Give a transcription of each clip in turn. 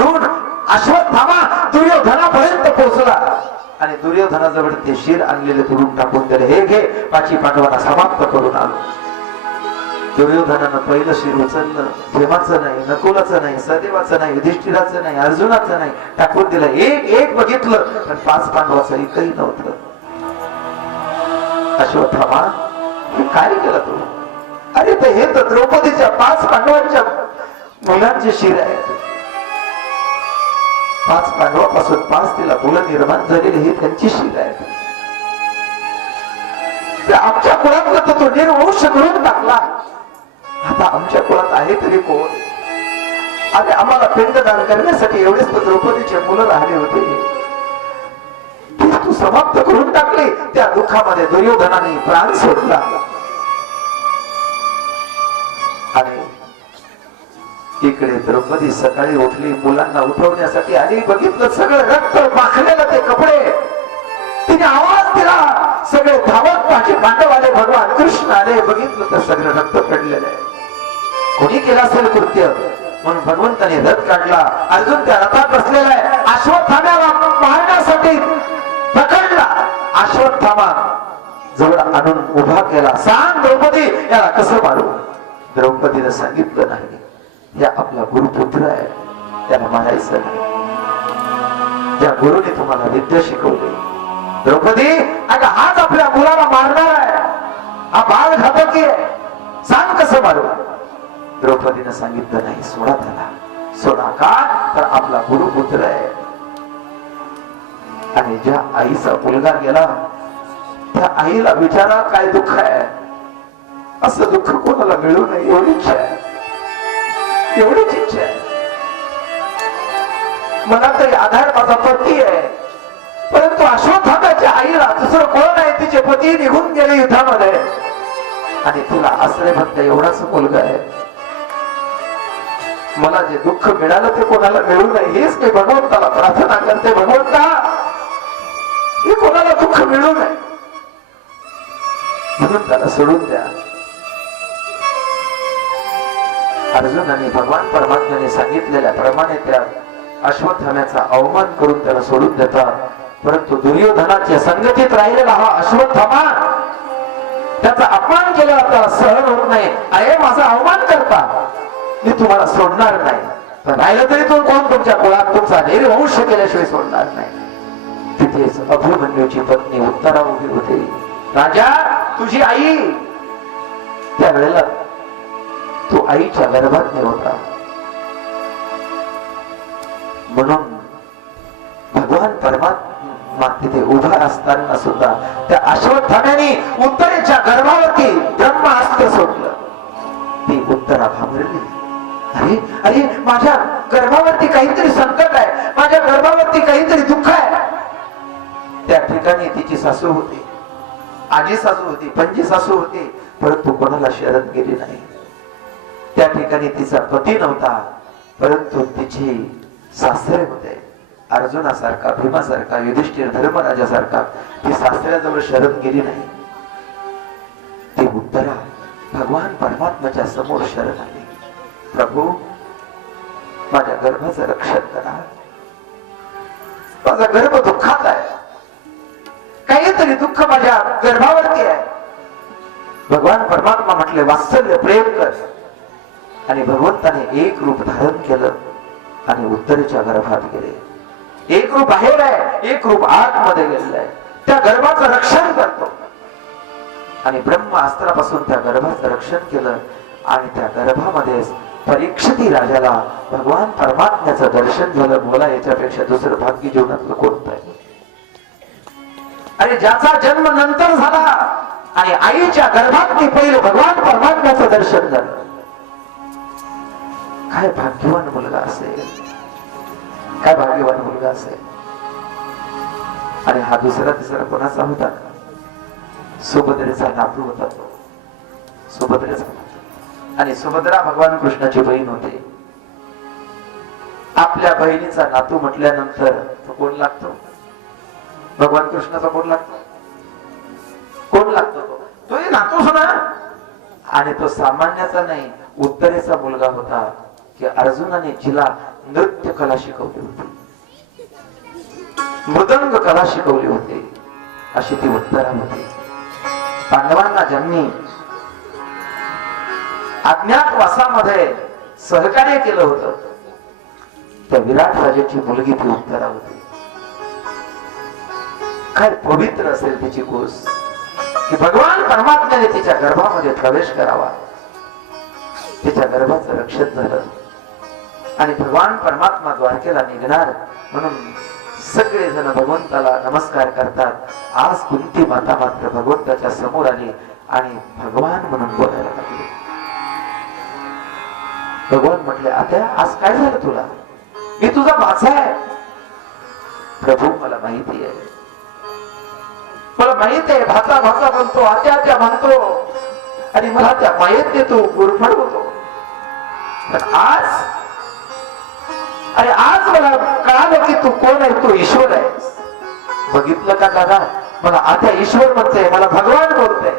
घेऊन अश्वत्थामा दुर्योधनापर्यंत पोहोचला आणि दुर्योधनाजवळ ते शिर आणलेले तुडून टाकून दिले. हे घे, पाची पांडवांना समाप्त करून आलो. दुर्योधनानं पहिलं शिर उचललं. भीमाचं नाही, नकुलाचं नाही, सहदेवाचं नाही, युधिष्ठिराचं नाही, अर्जुनाचं नाही, टाकून दिलं. एक एक बघितलं पण 5 पांडवाचं एकही नव्हतं. अश्वत्थामा, हे काय केलं तू? अरे ते हे तर द्रौपदीच्या 5 पांडवांच्या मुलांचे शिर आहेत. 5 पांडवापासून 5 तिला मुलं निर्माण झालेली ही त्यांची शिर आहेत. आमच्या कुळातलं तर तो निर्वंश करून टाकला. आता आमच्या कुळात आहे तरी कोण? अरे आम्हाला पिंडदान करण्यासाठी एवढेच तर द्रौपदीचे मुलं राहिले होते. तू समाप्त करून टाकले. त्या दुःखामध्ये दुर्योधनाने प्राण सोडला. आणि इकडे द्रौपदी सकाळी उठली, मुलांना उठवण्यासाठी आली. बघितलं सगळं रक्त माखलेलं ते कपडे. तिने आवाज दिला. सगळे धावत माझे पांडव आले, भगवान कृष्ण आले. बघितलं तर सगळं रक्त पडलेलं आहे. कोणी केलं असेल कृत्य म्हणून भगवंताने रथ काढला. अर्जुन त्या रथात बसलेला आहे. अश्वत्थाम्याला मारण्यासाठी पकडला. अश्वत्थामा जवळ आणून उभा केला. सांग द्रौपदी, याला कसं मारू? द्रौपदीने सांगितलं नाही, या आपला गुरुपुत्र आहे, त्याला मारायचं नाही. ज्या गुरुने तुम्हाला विद्या शिकवली, द्रौपदी, अगं हाच आपल्या मुलाला मारणार आहे. हा बाळ घातकी आहे, सांग कसं मारू? द्रौपदीने सांगितलं नाही, सोडा त्याला, सोडा. का तर आपला गुरुपुत्र आहे. आणि ज्या आईचा मुलगा गेला त्या आईला विचारा काय दुःख आहे. असं दुःख कोणाला मिळू नये एवढी इच्छा आहे, एवढीच इच्छा आहे. मला तरी आधार माझा पती आहे, परंतु अश्वत्थाम्याच्या आईला दुसरं कोण आहे? तिचे पती निघून गेले युद्धामध्ये आणि तिला आश्रय फक्त एवढाच मुलगा आहे. मला जे दुःख मिळालं ते कोणाला मिळू नये हेच मी भगवंताला प्रार्थना करते. भगवंता, हे कोणाला दुःख मिळू नये म्हणून त्याला सोडून द्या. अर्जुनाने भगवान परमात्म्याने सांगितलेल्या प्रमाणे त्या अश्वत्थाम्याचा अवमान करून त्याला सोडून देतात. परंतु दुर्योधनाच्या संगतीत राहिलेला हा अश्वत्थामा, त्याचा अपमान केलेला त्याला सहन होत नाही. अरे माझा अवमान करता, मी तुम्हाला सोडणार नाही. पण राहिलं तरी तो कोण तुमच्या कुळात तुमचा निर्वंश केल्याशिवाय सोडणार नाही. तिथेच अभिमन्यूची पत्नी उत्तरा उभी होती. राजा, तुझी आई, त्यावेळेला तो आईच्या गर्भात होता. म्हणून भगवान परमात्मा तिथे उभा असताना सुद्धा त्या अश्वत्थाम्याने उत्तरेच्या गर्भावरती ब्रह्मास्त्र सोडलं. ती उत्तरा घाबरली. अरे अरे, माझ्या गर्भावरती काहीतरी संकट आहे, माझ्या गर्भावरती काहीतरी दुःख आहे. त्या ठिकाणी तिची सासू होती, आजी सासू होती, पणजी सासू होती, परंतु कोणाला शरण गेली नाही. त्या ठिकाणी तिचा पती नव्हता, परंतु तिची सासरे होते. अर्जुनासारखा, भीमासारखा, युधिष्ठिर, धर्मराजासारखा ती सासऱ्याजवळ शरण गेली नाही. ती उत्तरा भगवान परमात्म्याच्या समोर शरण आली. प्रभू, माझ्या गर्भाचं रक्षण करा, माझा गर्भ दुःखात आहे, काहीतरी दुःख माझ्या गर्भावरती आहे. भगवान परमात्मा म्हटले, वात्सल्य प्रेम कर. आणि भगवंताने एक रूप धारण केलं आणि उत्तरेच्या गर्भात गेले. एक रूप बाहेर आहे, एक रूप आतमध्ये गेलेलं आहे. त्या गर्भाचं रक्षण करतो. आणि ब्रह्मास्त्रापासून त्या गर्भाचं रक्षण केलं. आणि त्या गर्भामध्ये परीक्षिती राजाला भगवान परमात्म्याचं दर्शन झालं. बोला, याच्यापेक्षा दुसरं भाग्य जीवनातलं कोणतं आहे? आणि ज्याचा जन्म नंतर झाला आणि आईच्या गर्भात पहिलं भगवान परमात्म्याचं दर्शन झालं, काय भाग्यवान मुलगा असेल, काय भाग्यवान मुलगा असेल. आणि हा दुसरा तिसरा कोणाचा होता? सुभद्रेचा नातू होता तो, सुभद्रेचा. आणि सुभद्रा भगवान कृष्णाची बहीण होती. आपल्या बहिणीचा नातू म्हटल्यानंतर तो कोण लागतो? भगवान कृष्णाचा कोण लागतो? कोण लागतो? तोही नातूच ना. आणि तो सामान्याचा नाही, उत्तरेचा मुलगा होता. की अर्जुनाने जिला नृत्य कला शिकवली होती, मृदंग कला शिकवली होती, अशी ती उत्तरामध्ये पांडवांना ज्यांनी अज्ञातवासामध्ये सहकार्य केलं होतं त्या विराट राजाची मुलगी ती उत्तरा होती. काय पवित्र असेल तिची गोष्ट की भगवान परमात्म्याने तिच्या गर्भामध्ये प्रवेश करावा, तिच्या गर्भाचं रक्षण झालं आणि भगवान परमात्मा द्वारकेला निघणार म्हणून सगळे जण भगवंताला नमस्कार करतात. आज कुंती माता मात्र भगवंताच्या समोर आली आणि भगवान म्हणून बोलायला लागली. भगवान म्हटले, आता आज काय झालं तुला? मी तुझा भाचा आहे. प्रभू मला माहिती आहे, मला माहित आहे, भाचा भाचा म्हणतो, आत्या आत्या म्हणतो आणि मला त्या मायेत तू गुरफड होतो. पण आज अरे आज मला कळालं की तू कोण आहे, तू ईश्वर आहे. बघितलं का दादा, मला आत्या ईश्वर म्हणते, मला भगवान बोलते.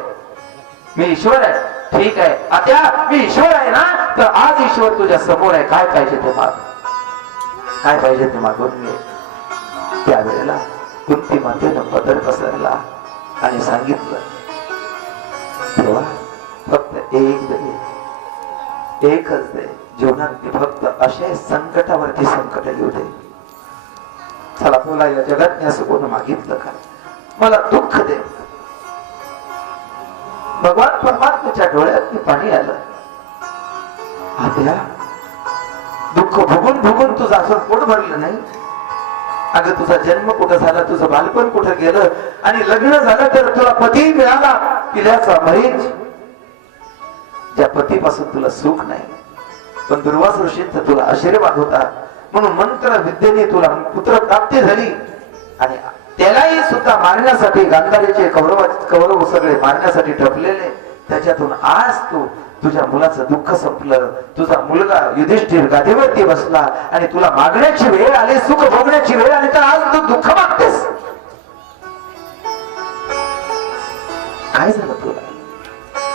मी ईश्वर आहे, ठीक आहे आत्या, मी ईश्वर आहे ना, तर आज ईश्वर तुझ्या समोर आहे, काय पाहिजे ते माग, काय पाहिजे ते मागून घे. त्यावेळेला कुंती मातेनं पदर पसरला आणि सांगितलं, तेव्हा फक्त एक दे, एकच दे जीवनात, फक्त अशा संकटावरती संकट येऊ दे. चला तुला या जगात असं कोण मागितलं का? मला दुःख दे. भगवान परमात्म्याच्या डोळ्यात पाणी आलं. आत्या, दुःख भोगून भोगून तुझं असं पोट भरलं नाही. अगं तुझा जन्म कुठं झाला, तुझं बालपण कुठं गेलं आणि लग्न झालं तर तुला पती मिळाला पिल्याचा मरीज, ज्या पतीपासून तुला सुख नाही. पण दुर्वास ऋषींचा तुला आशीर्वाद होता म्हणून मंत्र विद्येने तुला पुत्र प्राप्ती झाली आणि त्यालाही सुद्धा मारण्यासाठी गांधारीचे कौरव सगळे मारण्यासाठी टपलेले. त्याच्यातून आज तू तुझ्या मुलाचं दुःख संपलं, तुझा मुलगा युधिष्ठिर गादीवरती बसला आणि तुला मागण्याची वेळ आली, सुख भोगण्याची वेळ आली, तर आज तू दुःख मागतेस. काय झालं तुला?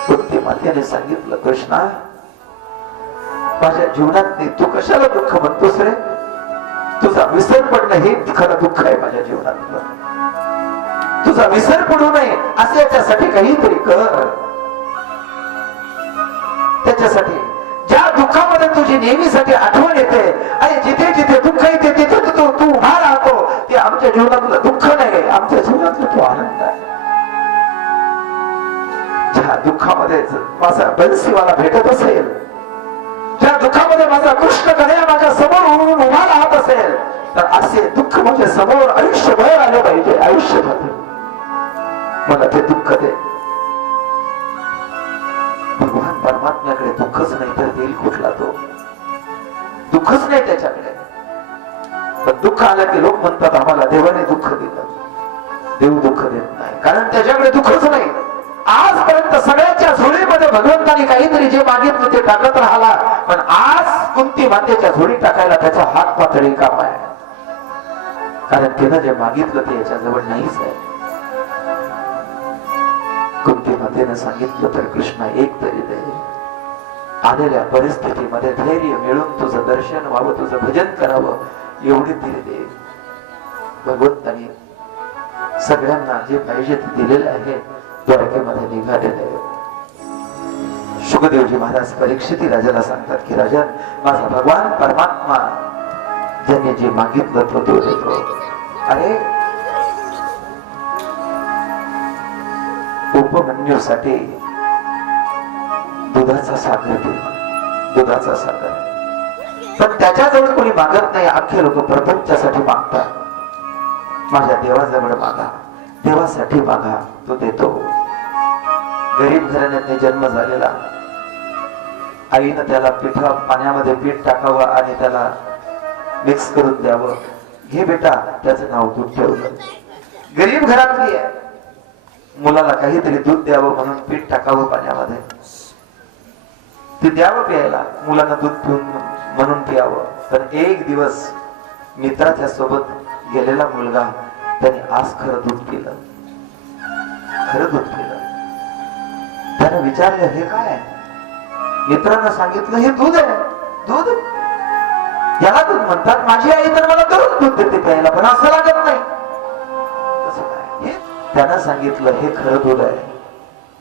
कुंती मातेने सांगितलं, कृष्णा माझ्या जीवनात तू कशाला दुःख म्हणतोस रे? तुझा विसर पडणं हे खरं दुःख आहे माझ्या जीवनातलं. तुझा विसर पडू नये असे याच्यासाठी काहीतरी कर. त्याच्यासाठी ज्या दुःखामध्ये तुझी नेहमीसाठी आठवण येते आणि जिथे जिथे दुःख येते तिथे तू उभा राहतो, ते आमच्या जीवनातलं दुःख नाही, आमच्या जीवनातला तो आनंद आहे. ज्या दुःखामध्ये माझा बन्सीवाला भेटत असेल, ज्या दुःखामध्ये माझा कृष्ण कन्हैया माझ्या समोर उभा राहत असेल, तर असे दुःख माझ्या समोर आयुष्यभर आले पाहिजे. आयुष्यभर मला ते दुःख दे. भगवान परमात्म्याकडे दुःखच नाही तर देईल कुठला तो? दुःखच नाही त्याच्याकडे. पण दुःख आलं की लोक म्हणतात आम्हाला देवाने दुःख दिलं. देव दुःख देत नाही, कारण त्याच्याकडे दुःखच नाही. आजपर्यंत सगळ्यांच्या झोळीमध्ये भगवंतानी काहीतरी जे मागितलं ते टाकत राहिला, पण आज कुंती मातेच्या झोळी टाकायला त्याचा हात पातळी काम आहे, कारण तिनं जे मागितलं ते याच्याजवळ नाहीच आहे. कुंती मातेनं सांगितलं, तर कृष्णा एक तरी दे. आलेल्या परिस्थितीमध्ये धैर्य मिळून तुझं दर्शन व्हावं, तुझं भजन करावं, एवढी तरी दे. भगवंतानी सगळ्यांना जे पाहिजे ते दिलेलं आहे. द्वारकेमध्ये निघालेले शुकदेवजी महाराज परीक्षिती राजाला सांगतात की राजा, माझा भगवान परमात्मा ज्याने जे मागितलं तो देतो. अरे उपमन्यूसाठी दुधाचा सागर दिला, दुधाचा सागर. पण त्याच्याजवळ कोणी मागत नाही, अख्खे लोक प्रपंचासाठी मागतात. माझ्या देवाजवळ मागा, देवासाठी मागा, तो देतो. गरीब घराण्यात जन्म झालेला, आईनं त्याला पाण्यामध्ये पीठ टाकावं आणि त्याला मिक्स करून द्यावं. घे बेटा, त्याचं नाव दूध ठेवलं. गरीब घरातली आहे, मुलाला काहीतरी दूध द्यावं म्हणून पीठ टाकावं पाण्यामध्ये, ते द्यावं प्यायला, मुलांना दूध पिऊन म्हणून प्यावं. पण एक दिवस मित्राच्या सोबत गेलेला मुलगा त्याने आज खरं दूध पिलं, खरं दूध पिलं. त्याने विचारलं हे काय? मित्रांना सांगितलं हे दूध आहे, दूध. याला दूध म्हणतात. माझी आई तर मला दररोज दूध देते प्यायला, पण असं लागत नाही. त्यानं सांगितलं हे खरं दूध आहे.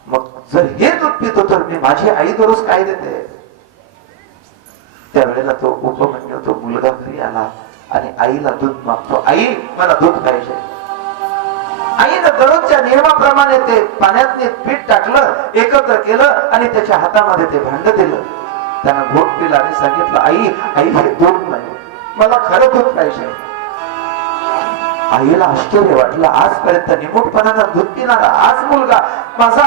मग जर हे दूध पितो तर मी माझी आई दररोज काय देते. त्यावेळेला तो उपमन्यू तो मुलगा घरी आला आणि आईला दूध मागतो. आई मला दूध पाहिजे. आईनं दररोजच्या नियमाप्रमाणे ते पाण्यात पीठ टाकलं, एकत्र केलं आणि त्याच्या हातामध्ये ते भांड दिलं. त्यानं घोट पिला आणि सांगितलं आई आई हे दूध नाही, मला खरं दूध पाहिजे. आईला आश्चर्य वाटलं. आजपर्यंत निमूटपणानं दूध पिणारा आज मुलगा माझा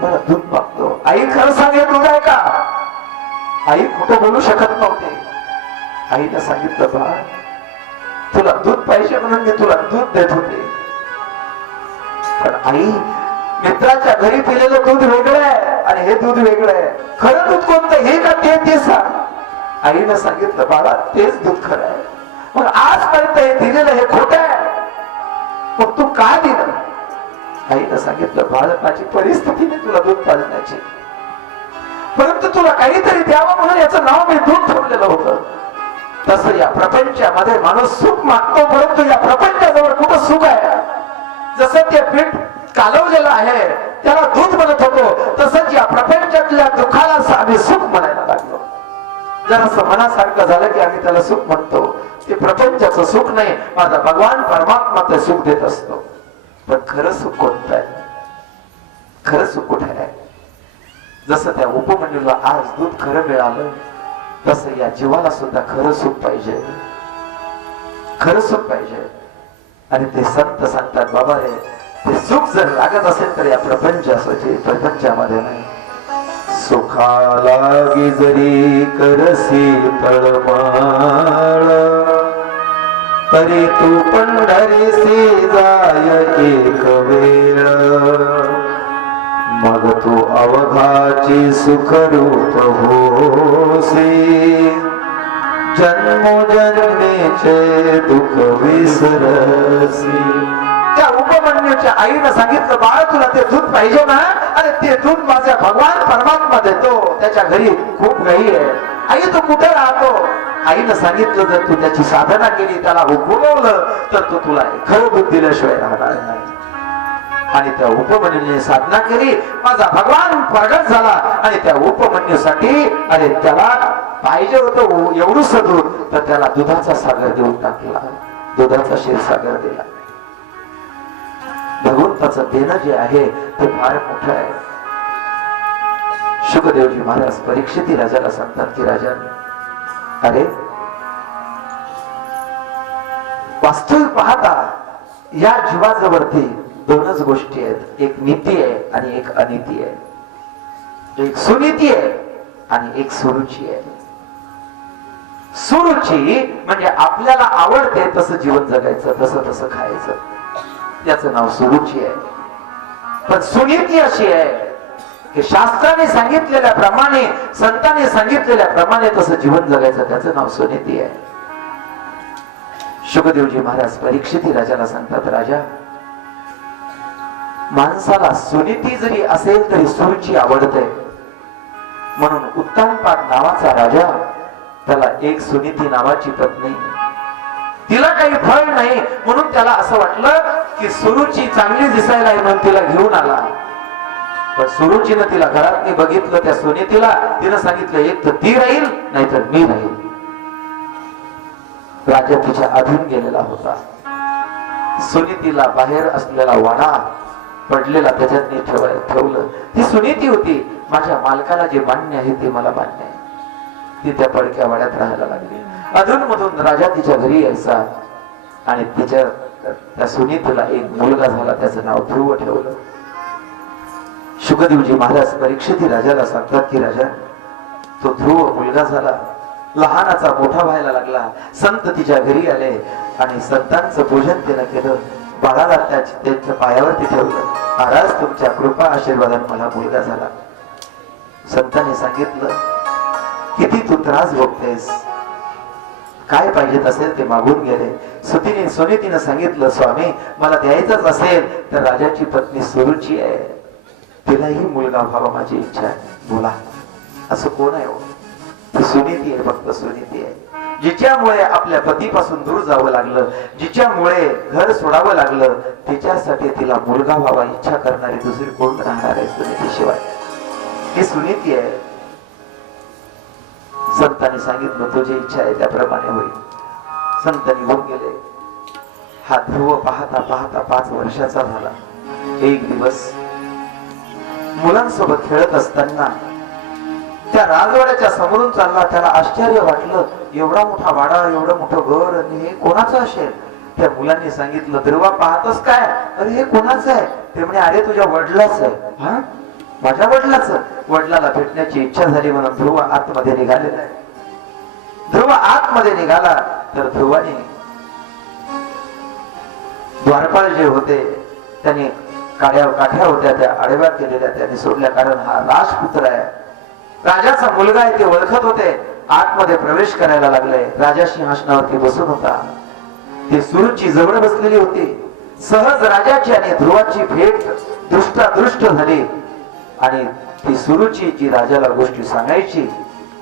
मला दूध मागतो. आई खरं सांग हे दूध आहे का. आई खोटं बोलू शकत नव्हते. आईने सांगितलं बा तुला दूध पाहिजे म्हणून मी तुला दूध देत होते, पण आई मित्राच्या घरी पिलेलं दूध वेगळं आहे आणि हे दूध वेगळं आहे. खरं दूध कोणतं हे का ते सांग. आईने सांगितलं बाळा तेच दूध खरं आहे. मग आजपर्यंत हे दिलेलं हे खोटं आहे, मग तू का दिलं. आईने सांगितलं बाळ माझी परिस्थिती नाही तुला दूध पाजण्याची, परंतु तुला काहीतरी द्यावं म्हणून याचं नाव मी दूध ठेवलेलं होतं. तसं या प्रपंचामध्ये माणूस सुख मागतो, परंतु या प्रपंचाजवळ कुठं सुख आहे. जसं ते पीठ कालवलेलं आहे त्याला दूध म्हणत होतो, तसंच या प्रपंचातल्या दुःखाला आम्ही सुख म्हणायला लागलो. जर असं मनासारखं झालं की आम्ही त्याला सुख म्हणतो. ते प्रपंचाचं सुख नाही, माझा भगवान परमात्मा ते सुख देत असतो. पण खरं सुख कोणतं आहे. खरं सुख कुठे आहे. जसं त्या उपमन्यूला आज दूध खरं मिळालं, तसं या जीवाला सुद्धा खरं सुख पाहिजे. खरं सुख पाहिजे. आणि ते संत सांगतात बाबा रे ते सुख जर लागत असेल तर या प्रपंचामध्ये नाही. सुखाला जरी करसी तळमाळ, तरी तू पंढरीसी जाय एक वेळ. मग तू अवघाची सुखरूप होसी, जन्मोजन्मेचे दुःख विसरसी. त्या उपमन्यूच्या आईनं सांगितलं बाळ तुला ते दूध पाहिजे ना, अरे ते दूध माझ्या भगवान परमात्मा देतो. त्याच्या घरी खूप गाई आहे. आई तू कुठे राहतो. आईनं सांगितलं जर तू त्याची साधना केली त्याला हुकवलं तर तो तुला खरं दूध दिल्याशिवाय राहणार नाही. आणि त्या उपमन्यूने साधना केली, माझा भगवान प्रगट झाला. आणि त्या उपमन्यूसाठी अरे त्याला पाहिजे होतं एवढंच दूध, तर त्याला दुधाचा सागर देऊन टाकला. दुधाचा क्षीरसागर दिला. भगवंताचं देणं जे आहे ते फार मोठं आहे. शुकदेवजी महाराज परीक्षिती राजाला सांगतात की राजा अरे वास्तविक पाहता या जीवाजवळती दोनच गोष्टी आहेत. एक नीती आहे आणि एक अनिती आहे. एक सुनीती आहे आणि एक सुरुची आहे. सुरुची म्हणजे आपल्याला आवडते तसं जीवन जगायचं, तसं तसं खायचं, त्याचं नाव सुरुची आहे. पण सुनीती अशी आहे की शास्त्राने सांगितलेल्या प्रमाणे संतांनी सांगितलेल्या प्रमाणे तसं जीवन जगायचं, त्याचं नाव सुनीती आहे. शुकदेवजी महाराज परीक्षिती राजाला सांगतात राजा माणसाला सुनीती जरी असेल तरी सुरुची आवडते. म्हणून उत्तमपाद नावाचा राजा त्याला एक सुनीती नावाची पत्नी, तिला काही फळ नाही म्हणून त्याला असं वाटलं की सुरुची चांगली दिसायला आहे म्हणून तिला घेऊन आला. पण सुरुचीनं तिला घरात बघितलं, त्या सुनीतीला तिनं सांगितलं एक तर ती राहील नाही तर मी राहील. राजा तिच्या अधीन गेलेला होता. सुनीतीला बाहेर असलेला वाडा पडलेला त्याच्यात ठेवलं. ती सुनीती होती, माझ्या मालकाला जे मान्य आहे ते मला मान्य आहे. ती त्या पडक्या वाड्यात राहायला लागली. अधून मधून राजा तिच्या घरी यायचा आणि तिच्या त्या सुनीतीला एक मुलगा झाला, त्याचं नाव ध्रुव ठेवलं. शुकदेवजी महाराज परीक्षिती राजाला सांगतात की राजा तो ध्रुव मुलगा झाला, लहानाचा मोठा व्हायला लागला. संत तिच्या घरी आले आणि संतांचं पूजन तिनं केलं. बाळाला त्यांच्या पायावरती ठेवलं. महाराज तुमच्या कृपा आशीर्वादाने मला मुलगा झाला. संतांनी सांगितलं किती तू त्रास भोगतेस, काय पाहिजे असेल ते मागून गेले. सुनीतीनं सांगितलं स्वामी मला द्यायचंच असेल तर राजाची पत्नी सुरुची आहे, तिलाही मुलगा व्हावा माझी इच्छा आहे. बोला असं कोण आहे हो. सुनीती आहे, फक्त सुनीती आहे. जिच्यामुळे आपल्या पतीपासून दूर जावं लागलं, जिच्यामुळे घर सोडावं लागलं, तिच्यासाठी तिला मुलगा व्हावा इच्छा करणारी दुसरी कोण राहणार आहे सुनीतीशिवाय? ही सुनीती आहे. संतांनी सांगितलं तुझी इच्छा आहे त्याप्रमाणे होईल. संत निघून गेले. हा ध्रुव पाहता पाहता 5 वर्षाचा झाला. एक दिवस मुलांसोबत खेळत असताना त्या राजवाड्याच्या समोरून चालला. त्याला आश्चर्य वाटलं, एवढा मोठा वाडा, एवढं मोठं घर, आणि हे कोणाचं असेल? त्या मुलांनी सांगितलं, ध्रुवा पाहतोस काय? अरे हे कोणाचं आहे? ते म्हणे, अरे तुझ्या वडिलाच आहे. हा, माझ्या वडिलाचं? वडिलाला भेटण्याची इच्छा झाली म्हणून ध्रुव आतमध्ये निघालेला आहे. ध्रुव आतमध्ये निघाला तर ध्रुवाने द्वारपाल जे होते त्यांनी काठ्या होत्या त्या आडव्या केलेल्या त्यांनी सोडल्या, कारण हा राजपुत्र आहे, राजाचा मुलगा आहे ते ओळखत होते. आतमध्ये प्रवेश करायला लागले. राजा सिंहासनावरती बसून होता. ती सुरुची जवळ बसलेली होती. सहज राजाची आणि ध्रुवाची भेट दृष्टादृष्ट झाली आणि ती सुरुची जी राजाला गोष्टी सांगायची,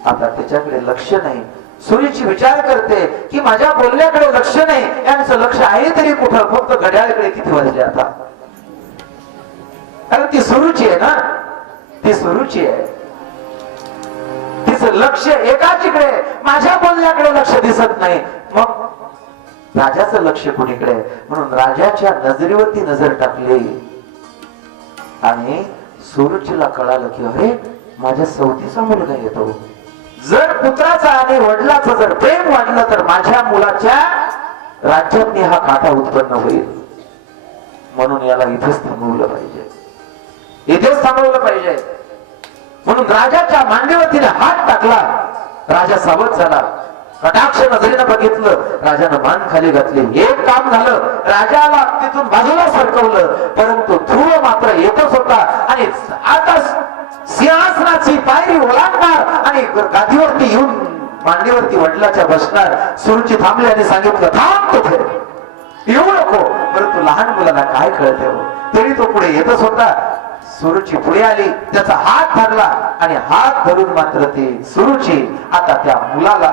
आता त्याच्याकडे लक्ष नाही. सुरुची विचार करते की माझ्या बोलण्याकडे लक्ष नाही, यांचं लक्ष आहे तरी कुठं? फक्त घड्याळकडे किती वाजले आता? कारण ती सुरुची आहे ना, ती सुरुची आहे. तिचं लक्ष एकाचीकडे, माझ्या बोलण्याकडे लक्ष दिसत नाही. मग राजाचं लक्ष कुणीकडे? म्हणून राजाच्या नजरेवरती नजर टाकली आणि सुरुचीला कळालं की अरे माझ्या सवतीचा मुलगा येतो. जर पुत्राचा आणि वडिलाचं जर प्रेम वाढलं तर माझ्या मुलाच्या राज्यात हा काटा उत्पन्न होईल. म्हणून याला इथेच थांबवलं पाहिजे, इथेच थांबवलं पाहिजे. म्हणून राजाच्या मांडीवरतीने हात टाकला. राजा सावध झाला. कटाक्ष नजरेनं बघितलं. राजानं मान खाली घातली. एक काम झालं, राजाला तिथून बाजूला सरकवलं, परंतु ध्रुव मात्र येतच होता आणि आता सिंहासनाची पायरी ओलांडणार आणि गादीवरती येऊन मांडीवरती वडिलाच्या बसणार. सुरुची थांबली आणि सांगितलं, थांब तिथे, येऊ नको. परंतु लहान मुलाला काय कळते हो, तरी तो पुढे येतच होता. सुरुची पुढे आली, त्याचा हात धरला आणि हात धरून मात्र ती सुरुची आता त्या मुलाला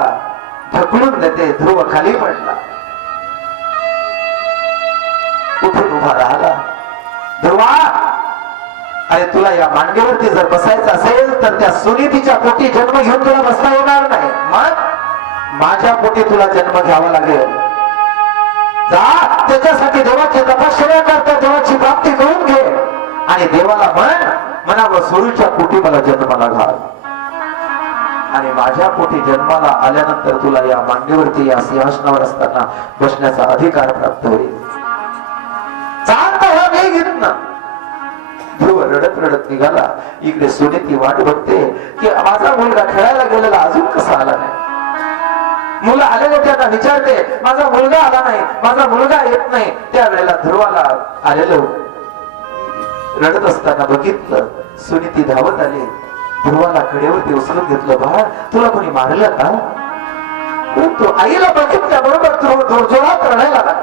ढकलून देते. ध्रुव खाली पडला, उठून उभा राहिला. ध्रुवा, अरे तुला या मांडीवरती जर बसायचं असेल तर त्या सुनीतीच्या पोटी जन्म घेऊन तुला बसता येणार नाही. मग माझ्या पोटी तुला जन्म घ्यावा लागेल. जा, त्याच्यासाठी देवाची तपश्चर्या करता, देवाची प्राप्ती करून घे आणि देवाला म्हणावं सुरूच्या पोटी मला जन्माला घाल आणि माझ्या पोटी जन्माला आल्यानंतर तुला या मांडीवरती या सिंहासनावर असताना बसण्याचा अधिकार प्राप्त होईल. चालत हा वेग येत ना. ध्रुव रडत रडत निघाला. इकडे सुनीती वाट बघते की माझा मुलगा खेळायला गेलेला अजून कसा आला नाही. मुलं आलेले त्यांना विचारते, माझा मुलगा आला नाही, माझा मुलगा येत नाही. त्यावेळेला ध्रुवाला आलेलो रडत असताना बघितलं. सुनीती धावत आली. ध्रुवाला कडेवरती उचलून घेतलं. बाळा, तुला कोणी मारलं का? तो आईला बघितल्याबरोबर जोरात रडायला लागला.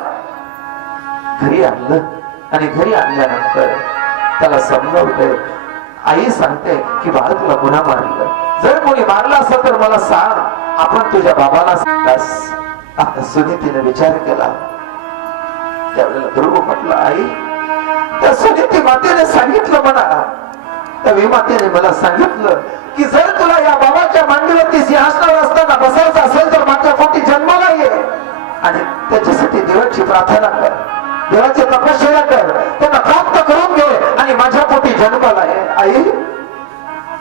घरी आणलं आणि घरी आणल्यानंतर त्याला समजवते. आई सांगते की बाळा, तुला गुन्हा मारलं, जर कोणी मारलं असं तर मला सांग, आपण तुझ्या बाबाला सांगतास. आता सुनीतीने विचार केला. त्यावेळेला ध्रुव म्हटलं, आई, त्या सुनीती मातेने सांगितलं म्हणा, त्या विमातेने मला सांगितलं की जर तुला या बाबाच्या मांडीवरती सिंहासनावर असताना बसायचं असेल तर माझ्या पोटी जन्माला ये आणि त्याच्यासाठी देवाची प्रार्थना कर, देवाची तपश्चर्या कर, त्यांना प्राप्त करून घे आणि माझ्या पोटी जन्माला ये. आई,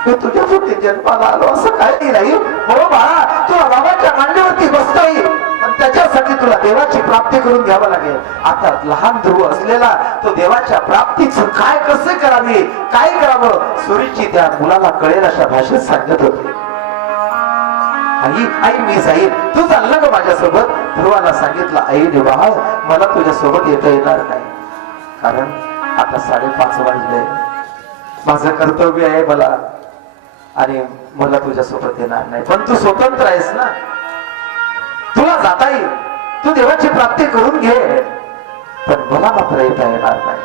मी तुझ्या पोटी जन्माला आलो असं काही नाही. हो बाळा, तुला बाबाच्या मांडीवरती बसता येईल, पण त्याच्यासाठी तुला देवाची प्राप्ती करून घ्यावं लागेल. आता लहान ध्रुव असलेला तो देवाच्या प्राप्तीच काय कसे करावे, काय करावं, सुरीची त्या मुलाला कळेल अशा भाषेत सांगत होते. आई, आई, मी जाईल, तू चालला का माझ्यासोबत? ध्रुवाला सांगितलं, आईने बाळ, मला तुझ्यासोबत येता येणार नाही, कारण आता 5:30 वाजले, माझं कर्तव्य आहे मला आणि मला तुझ्यासोबत येणार नाही. पण तू स्वतंत्र आहेस ना, तुला जाता येईल, तू देवाची प्राप्ती करून घे, पण मला मात्र येता येणार नाही.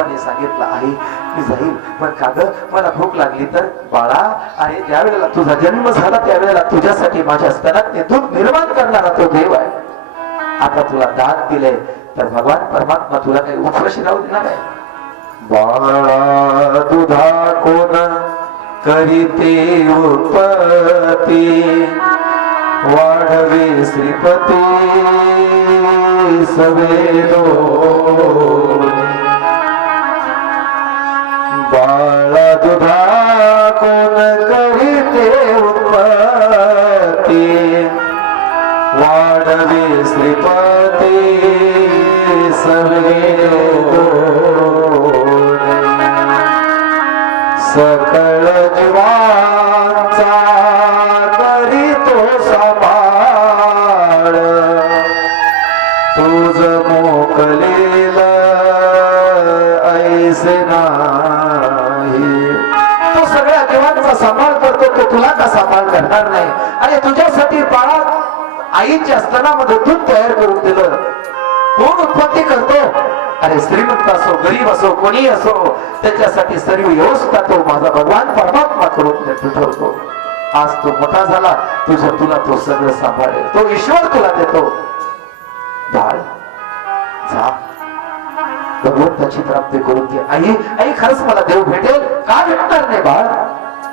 ध्रुवाने सांगितलं आई मी जाईल पण का ग मला भूक लागली तर बाळा आणि ज्या वेळेला तुझा जन्म झाला त्यावेळेला तुझ्यासाठी माझ्या स्तनात दूध निर्माण करणारा तो देव आहे. आता तुला दात दिले तर भगवान परमात्मा तुला काही उपवाशी राहू देणार आहे. बाळा दुधा कोण करीते उत्पत्ती वाढवे श्रीपती सवेदो बाळा दुधा कोण करीते उत्पत्ती वाढवे श्रीपती सवेदो सकळ जीवांचा करीतो सांभाळ तुझ मोकलेल ऐसे नाही. तो सगळ्या जीवांचा सांभाळ करतो तो तुला का सांभाळ करणार नाही. आणि तुझ्यासाठी बाळा आईच्या स्तनामध्ये दूध तयार करून दिलं. कोण उत्पत्ती करतो. अरे श्रीमंत असो गरीब असो कोणी असो त्याच्यासाठी सर्व व्यवस्था तो माझा भगवान परमात्मा करून ठेवतो. आज तो मोठा झाला तुला तो सगळं सांभाळेल. तो ईश्वर तुला देतो. बाळ जा भगवंताची प्राप्ती करून घे. आई आई खरंच मला देव भेटेल का भेटणार नाही बाळ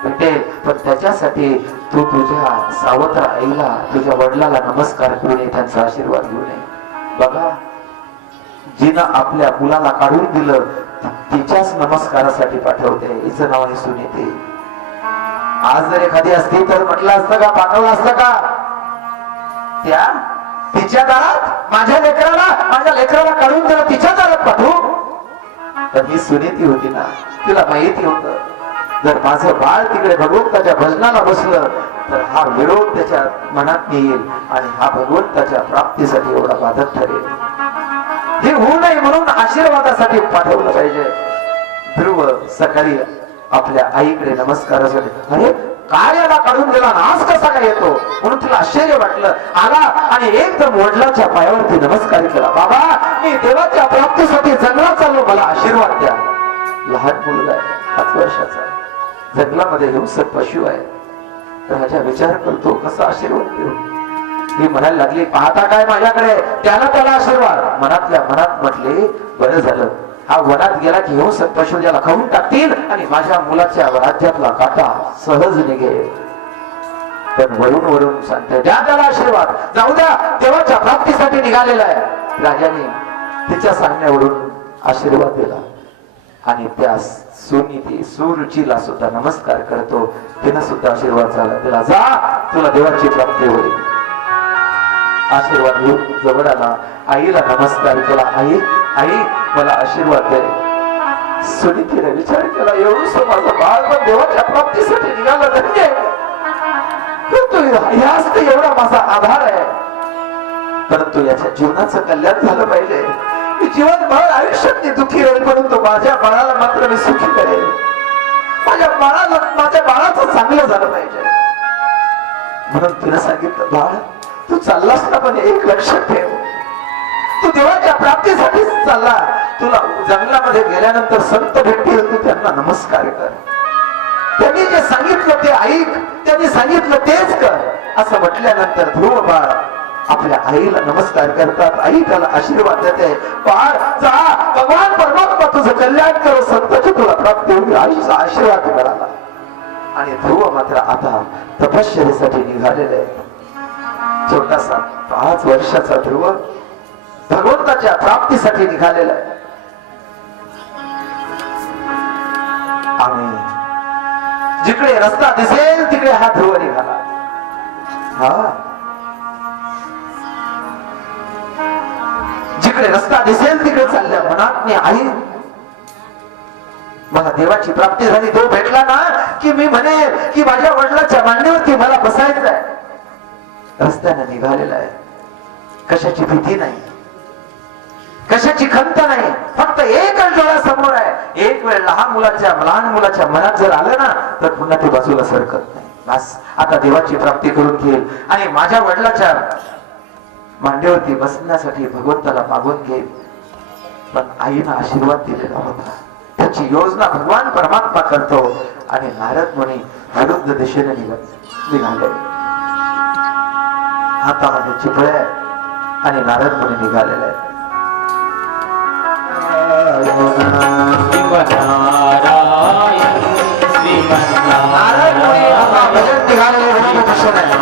भेटेल पण त्याच्यासाठी तू तुझ्या सावत्र आईला तुझ्या वडिलाला नमस्कार करून ये त्यांचा आशीर्वाद घेऊन ये. बघा जिनं आपल्या मुलाला काढून दिलं तिच्याच नमस्कारासाठी पाठवते. हिचं नाव आहे सुनीते. आज जर एखादी असती तर म्हटलं असतं का पाठवलं असतं का त्या तिच्या दारात माझ्या लेकराला काढून दिलं तिच्या दारात पाठवू. तर ही सुनीती होती ना तिला माहिती होत जर माझं बाळ तिकडे भगवंताच्या भजनाला बसलं तर हा विरोध त्याच्या मनात येईल आणि हा भगवंताच्या प्राप्तीसाठी एवढा बाधक ठरेल. हे होऊ नये म्हणून आशीर्वादासाठी पाठवलं पाहिजे. ध्रुव सकाळी आपल्या आईकडे नमस्कारासाठी अरे काय याला काढून दिला आज कसा काय येतो म्हणून तिला आश्चर्य वाटलं. आला आणि एकदम वडिलांच्या पायावरती नमस्कार केला. बाबा मी देवाच्या प्राप्तीसाठी जंगलात चाललो मला आशीर्वाद द्या. लहान मुलगा आहे 5 वर्षाचा जंगलामध्ये हिंसक पशु आहे. राजा विचार करतो कसा आशीर्वाद देऊ. ही म्हणायला लागली पाहता काय माझ्याकडे त्याला आशीर्वाद. मनातल्या मनात म्हटले बरं झालं हा वनात गेला की हिंसक पशु त्याला खाऊन टाकतील आणि माझ्या मुलाच्या राज्यातला काटा सहज निघेल. पण वरून सांगते द्या त्याला आशीर्वाद जाऊ द्या देवाच्या प्राप्तीसाठी निघालेला आहे. राजाने तिच्या सांगण्यावरून आशीर्वाद दिला आणि त्या सुनीती सुरुचीला सुद्धा नमस्कार करतो. तिनं सुद्धा आशीर्वाद झाला. तिला जा तुला देवाची प्राप्ती होईल. आशीर्वाद घेऊन जवळ आला. आईला नमस्कार केला. आई आई मला आशीर्वाद दे. सुनीतीने विचार केला एवढंच माझं बाळ पण देवाच्या प्राप्तीसाठी निघाला धन्य याच एवढा माझा आधार आहे. परंतु याच्या जीवनाचं कल्याण झालं पाहिजे. मी जीवनभर आयुष्यात दुःखी राहील परंतु माझ्या बाळाला मात्र मी सुखी करेल. माझ्या बाळाचं चांगलं झालं पाहिजे. म्हणून तिने सांगितलं बाळ तू चाललास ना पण एक लक्षात ठेव तू देवाच्या प्राप्तीसाठीच चालला. तुला जंगलामध्ये गेल्यानंतर संत भेटतील तू त्यांना नमस्कार कर. त्यांनी जे सांगितलं ते ऐक त्यांनी सांगितलं तेच कर असं म्हटल्यानंतर ध्रुव बाळ आपल्या आईला नमस्कार करतात. आई त्याला आशीर्वाद देते. बाळ जा भगवान परमात्मा तुझं कल्याण कर संताची तुला प्राप्ती होईल. आईचा आशीर्वाद मिळाला आणि ध्रुव मात्र आता तपश्चर्येसाठी निघालेले. छोटासा 5 वर्षाचा ध्रुव भगवंताच्या प्राप्तीसाठी निघालेला आहे. आणि जिकडे रस्ता दिसेल तिकडे हा ध्रुव निघाला. जिकडे रस्ता दिसेल तिकडे चालल्या मनात मी आई मला देवाची प्राप्ती झाली. तो भेटला ना की मी म्हणेन की माझ्या वडिलांच्या मांडीवरती मला बसायचं आहे. रस्त्याने निघालेला आहे. कशाची भीती नाही कशाची खंत नाही. फक्त एकच डोळ्यासमोर आहे. एक वेळ लहान मुलाच्या मनात जर आलं ना तर पुन्हा ते बाजूला सरकत नाही. बस आता देवाची प्राप्ती करून घेईल आणि माझ्या वडिलांच्या मांडीवरती बसण्यासाठी भगवंताला मागून घेईल. पण आईनं आशीर्वाद दिलेला होता. त्याची योजना भगवान परमात्मा करतो आणि नारद मुनी विरुद्ध दिशेने निघाले. हातामध्ये चिपळ्या आणि नारद मुनी निघालेले आहेत. नारद मुनी आता भजन निघालेले विरुद्ध दिशेने.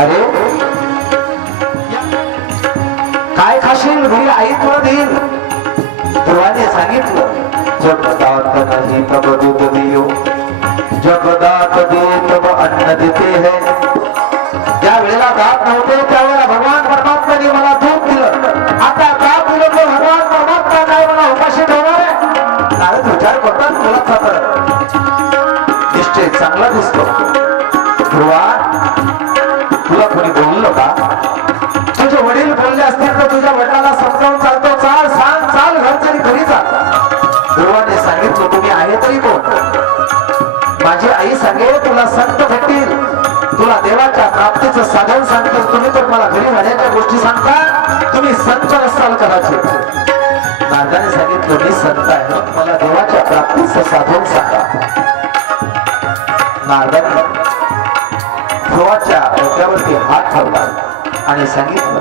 अरे काय खाशील घरी आई तुला देईल. ध्रुवाने सांगितलं जगदात नाही तब दूध दियो जगदात दे तब अन्न देते है. ज्या वेळेला दात नव्हते त्यावेळेला भगवान परमात्म्याने मला दूध दिलं. आता दात दिलं तर भगवान परमात्मा काय मला उपाशी ठेवणार आहे. नारद विचार करतात मला खातर निश्चय चांगला दिसतो. ध्रुवा तुला कोणी बोललं का. तुझे वडील बोलले असतील तर तुझ्या वडिलाला समजावून चालतो. चाल सांग चाल घरचारी घरी जा. ध्रुवाने सांगितलं तुम्ही आहे तरी कोण. माझी आई सांगे तुला संत भेटतील तुला देवाच्या प्राप्तीचं साधन सांगतील. तुम्ही तर मला घरी राहण्याच्या गोष्टी सांगता. तुम्ही संत नसाल कदाचित. नारदाने सांगितलं मी संत आहे मला देवाच्या प्राप्तीचं साधन सांगा. नारदाने ध्रुवाच्या डोक्यावरती हात ठेवला आणि सांगितलं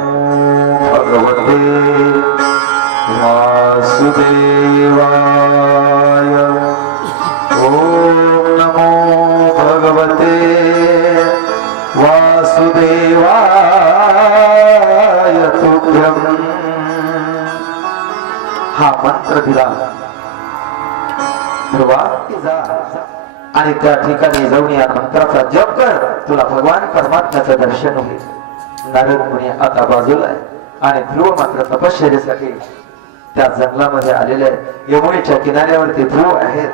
भगवते वासुदेवाय ओम नमो भगवते वासुदेवाय तुभ्यं. हा मंत्र दिला. ध्रुवा आणि त्या ठिकाणी जाऊन या मंत्राचा जप कर तुला भगवान परमात्म्याचं दर्शन होईल. नारद मुनी आता बाजूला आहे आणि ध्रुव मात्र तपश्चर्येसाठी त्या जंगलामध्ये आलेले यमुनेच्या किनाऱ्यावरती ध्रुव आहेत.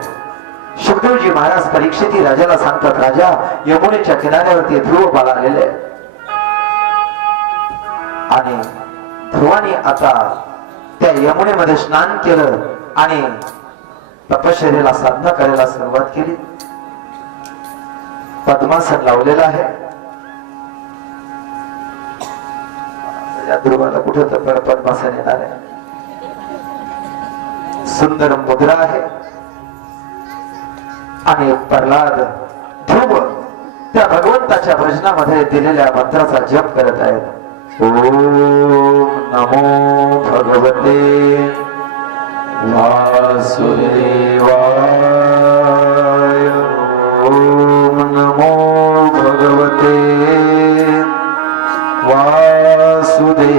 शुकदेवजी महाराज परीक्षिती राजाला सांगतात राजा यमुनेच्या किनाऱ्यावरती ध्रुव बाळ आलेले आणि ध्रुवाने आता त्या यमुनेमध्ये स्नान केलं आणि तपश्चर्येला साधना करायला सुरुवात केली. पद्मासन लावलेला आहे. या ध्रुवाला कुठे तर पद्मासन येणार आहे. सुंदर मुद्रा आहे आणि प्रल्हाद ध्रुव त्या भगवंताच्या भजनामध्ये दिलेल्या मंत्राचा जप करत आहेत. ओम नमो भगवते वासुदेवाय ओम नमो भगवते वासुदेवाय.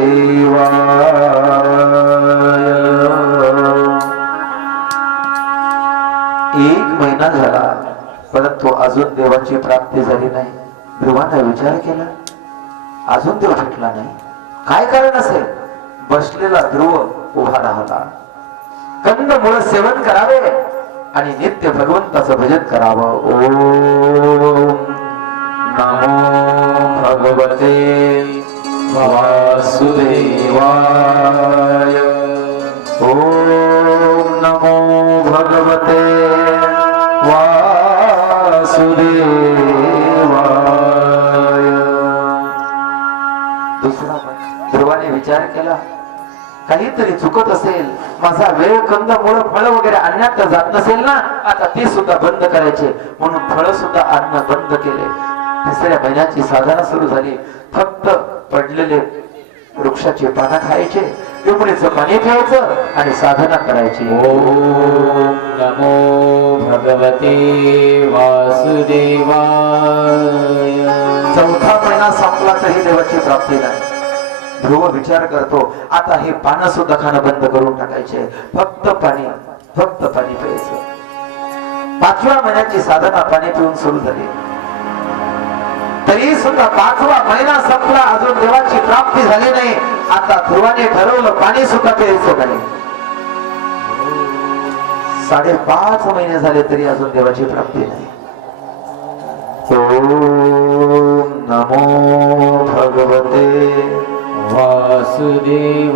एक महिना झाला परंतु अजून देवाची प्राप्ती झाली नाही. ध्रुवाने विचार केला, अजून देव भेटला नाही. काय कारण असेल? बसलेला ध्रुव उभा राहिला. कंदमुळ सेवन करावे आणि नित्य भगवंताचं भजन करावं. ओम नमो भगवते वासुदेवाय. ओम नमो भगवते वासुदेवाय. दुसरा ध्रुवाने विचार केला, काहीतरी चुकत असेल. माझा वेळ कंदमुळ फळ वगैरे आणण्यात जात नसेल ना, आता ते सुद्धा बंद करायचे म्हणून फळ सुद्धा आणणं बंद केले. तिसऱ्या महिन्याची साधना सुरू झाली. फक्त पडलेले वृक्षाची पानं खायचे, पिंपळीचं पाणी प्यायचं आणि साधना करायची. ओम नमो भगवते वासुदेवाय. चौथा महिना संपला तरी देवाची प्राप्ती नाही. ध्रुव विचार करतो, आता हे पानं सुद्धा खाणं बंद करून टाकायचे, फक्त पाणी प्यायचं. पाचव्या महिन्याची साधना पाणी पिऊन सुरू झाली. तरी सुद्धा पाचवा महिना संपला, अजून देवाची प्राप्ती झाली नाही. आता ध्रुवाने ठरवलं पाणी सुद्धा प्यायचं नाही. 5.5 महिने झाले तरी अजून देवाची प्राप्ती नाही. ओम नमो भगवते वासुदेवाय.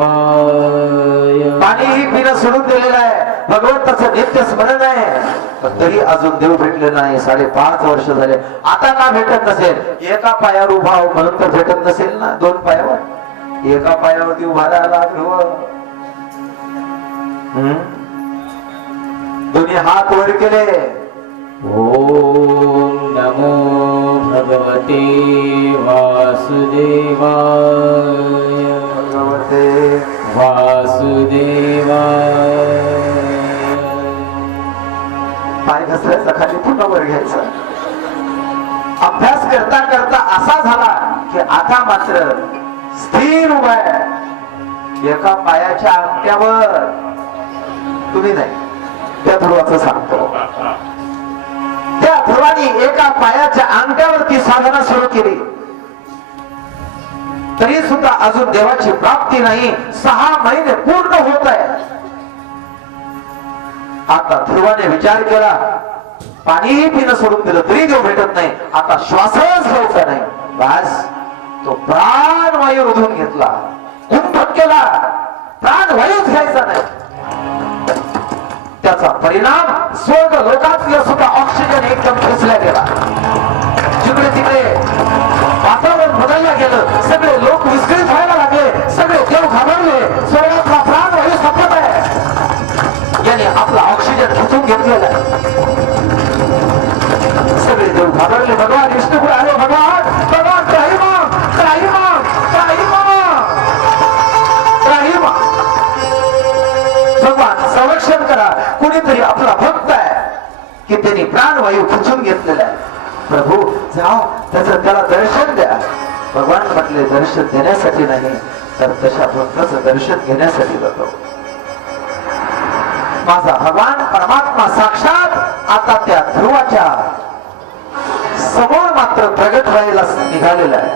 पाणीही पिणं सोडून दिलेलं आहे, भगवंताचं नित्य स्मरण आहे, पण तरी अजून देव भेटले नाही. 5.5 वर्ष झाले. आता का भेटत नसेल? एका पायावर उभा हो म्हणून तर भेटत नसेल ना. 2 पायावर, एका पायावरती उभा राहिला ध्रुव. दोन्ही हात वर केले. ओम नमो भगवते वासुदेवाय. भगवते वासुदेवाय. पाय घसरायचा, खाली पुन्हा वर घ्यायचा. अभ्यास करता करता असा झाला की आता मात्र स्थिर उभा आहे. एका पायाच्या अंगठ्यावर. तुम्ही नाही, त्या ध्रुवाचं सांगतो. त्या ध्रुवानी एका पायाच्या अंगठ्यावरती साधना सुरू केली, तरी सुद्धा अजून देवाची प्राप्ती नाही. 6 महिने पूर्ण होत आहे. आता ध्रुवाने विचार केला, पाणीही पिणं सोडून दिलं तरी देव भेटत नाही. आता श्वासच घ्यायचा नाही. बस तो प्राणवायू ओढून घेतला, कुंभक केला. प्राणवायूच घ्यायचा नाही. त्याचा परिणाम स्वर्ग लोकातलं सुद्धा ऑक्सिजन एकदम खेचला गेला. जिकडे तिकडे वातावरण बदललं गेलं. सगळे लोक विस्कळीत व्हायला लागले. सगळे देव घाबरले. स्वर्गातला प्राणवायू संपत आहे. याने आपला ऑक्सिजन खेचून घेतलेला आहे. सगळे देव घाबरले. भगवान विष्णू पुढे आले. भगवान त्राहिमाम त्राहिमाम त्राहिमाम त्राहिमाम. भगवान संरक्षण करा. कुणीतरी आपला भक्त आहे की त्यांनी प्राणवायू खेचून घेतलेला आहे. प्रभू जाओ, त्याला दर्शन द्या. भगवान म्हटले, दर्शन देण्यासाठी नाही तर तशा भक्ताचं दर्शन घेण्यासाठी जातो. माझा भगवान परमात्मा साक्षात आता त्या ध्रुवाच्या समोर मात्र प्रगट व्हायला निघालेला आहे.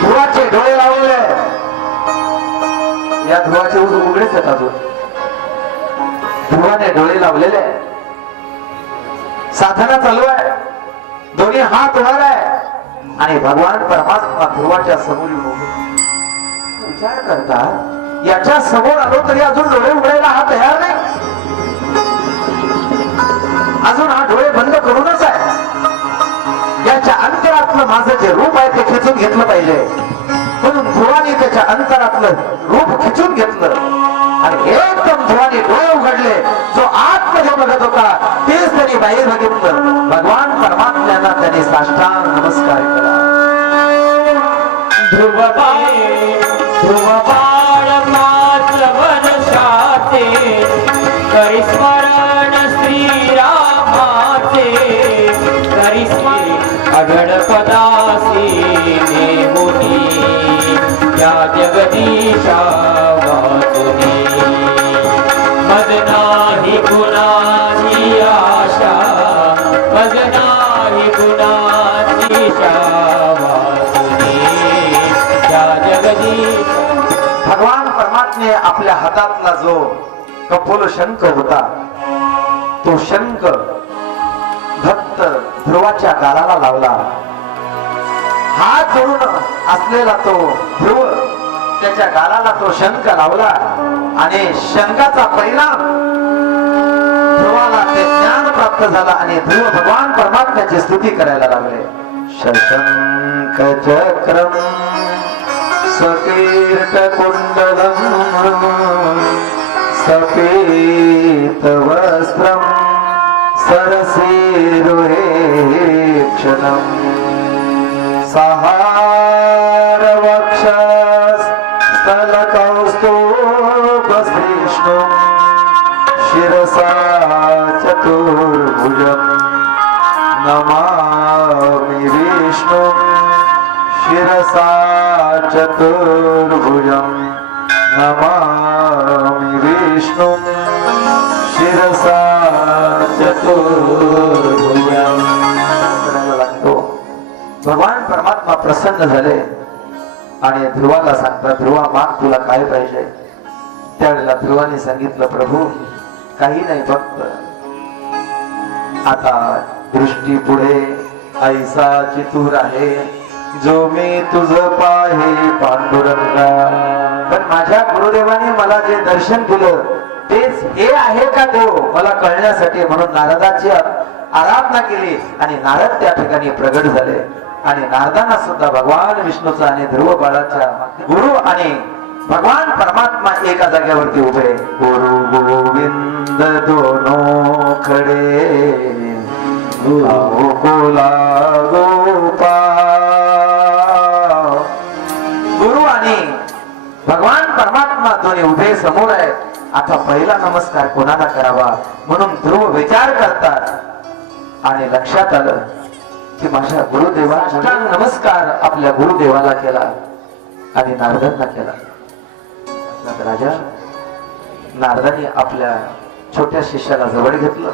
ध्रुवाचे डोळे लावलेले. या ध्रुवाचे उघडेच आहेत अजून. ध्रुवाने डोळे लावलेले. साधना चालू आहे. दोन्ही हात वर आहे आणि भगवान परमात्मा ध्रुवाच्या समोर विचार करतात, याच्या समोर आलो तरी अजून डोळे उघडायला हा तयार नाही. अजून हा डोळे बंद करूनच आहे. याच्या अंतरातलं माझं जे रूप आहे ते खेचून घेतलं पाहिजे. म्हणून ध्रुवाने त्याच्या अंतरातलं रूप खेचून घेतलं आणि एकदम ध्रुवाने डोळे उघडले. जो आतमध्ये बघत होता तेच त्यांनी बाहेर बघितलं. भगवान परमात्म्यांना त्यांनी साष्टांग नमस्कार केला. ध्रुव बाळ वनशाते करी स्मरण श्रीरामाचे. करी स्मरण अघड पदासी नेमुनी या जगदीशा वासुनी. मद नाही गुणाची आशा, मद नाही गुणाची परमात्मे आपल्या हातातला जो कपोल शंख होता तो शंख भक्त ध्रुवाच्या गालाला लावला. हात जोडून असलेला तो ध्रुव त्याच्या गालाला तो शंख लावला आणि शंखाचा परिणाम ध्रुवाला ते ज्ञान प्राप्त झाला आणि ध्रुव भगवान परमात्म्याची स्तुती करायला लागले. शशंख चक्रम सकीर्त कुंडलम सपीत वस्त्रम सरसीरुहेक्षणम सहार वक्षस स्थलकौस्तुभस्तीष्णुम शिरसा चतुर्भुजम नमामि विष्णुम शिरसा चतुर्भुजम नमामि विष्णुम शिरसा चतुर्भुजम. भगवान परमात्मा प्रसन्न झाले आणि ध्रुवाला सांगतात, ध्रुवा माग तुला काय पाहिजे. त्यावेळेला ध्रुवाने सांगितलं, प्रभू काही नाही, फक्त आता दृष्टी पुढे ऐसा चितूर आहे जो मी तुझ पाहे पांडुरंगा. पण माझ्या गुरुदेवाने मला जे दर्शन दिलं तेच हे आहे का देव मला कळण्यासाठी, म्हणून नारदाची आराधना केली आणि नारद त्या ठिकाणी प्रगट झाले. आणि नारदांना सुद्धा भगवान विष्णूचा आणि ध्रुव बाळाच्या गुरु आणि भगवान परमात्मा एका जागेवरती उभे. गुरु गोविंद दोनो खडे गोकुला गोपाल. गुरु आणि भगवान परमात्मा दोन्ही उभे समोर आहेत. आता पहिला नमस्कार कोणाला करावा म्हणून ध्रुव विचार करतात आणि लक्षात आलं की माझ्या गुरुदेवाला नमस्कार आपल्या गुरुदेवाला केला आणि नारदांना केला. राजा नारदांनी आपल्या छोट्या शिष्याला जवळ घेतलं.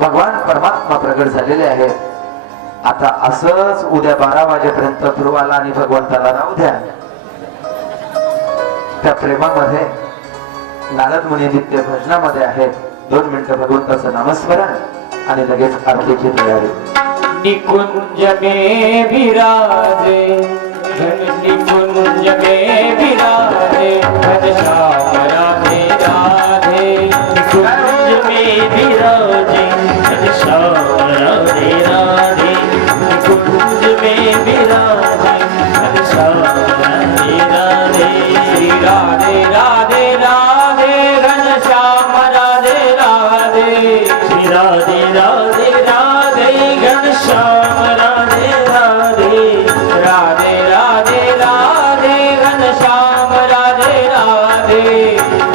भगवान परमात्मा प्रगट झालेले आहेत. आता असंच उद्या 12 वाजेपर्यंत ध्रुवाला आणि भगवंताला राहू द्या. त्या प्रेमामध्ये नारद मुनी नित्य भजनामध्ये आहेत. 2 मिनिटं भगवंताचं नामस्मरण आणि लगेच आरतीची तयारी. निकुंज में विराजे निकुंज में विराजे घनश्याम राधे राधे. निकुंज में विराजे घनश्याम राधे राधे. निकुंज में विराजे घनश्याम राधे राधे. राधे राधे राधे घनश्याम राधे राधे. श्री राधे राधे राधे घनश्याम राधे राधे. राधे राधे राधे घनश्याम राधे राधे.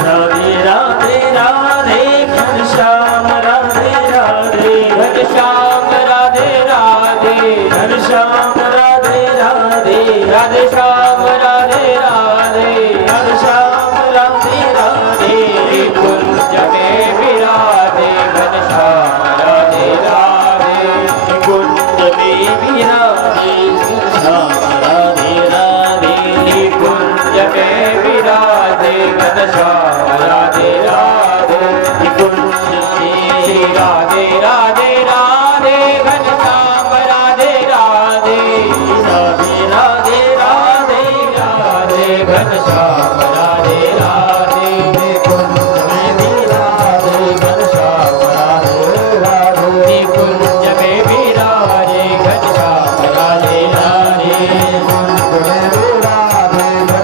राधे राधे राधे घनश्याम राधे राधे. घनश्याम राधे राधे. घनश्याम राधे राधे. राधे श्याम राधे राधे. घनश्याम राधे राधे. कुंज में विराजे घनश्याम राधे राधे. कुंज में विराजे घनश्याम राधे राधे. कुंज में विराजे घनश्याम राधे राधे. कुंज में राधे राधे राधे घनश्याम राधे राधे. राधे राधे राधे राधे घनश्याम राधे राधे. कुंज में विराजे घनश्याम राधे राधे. कुंज में विराजे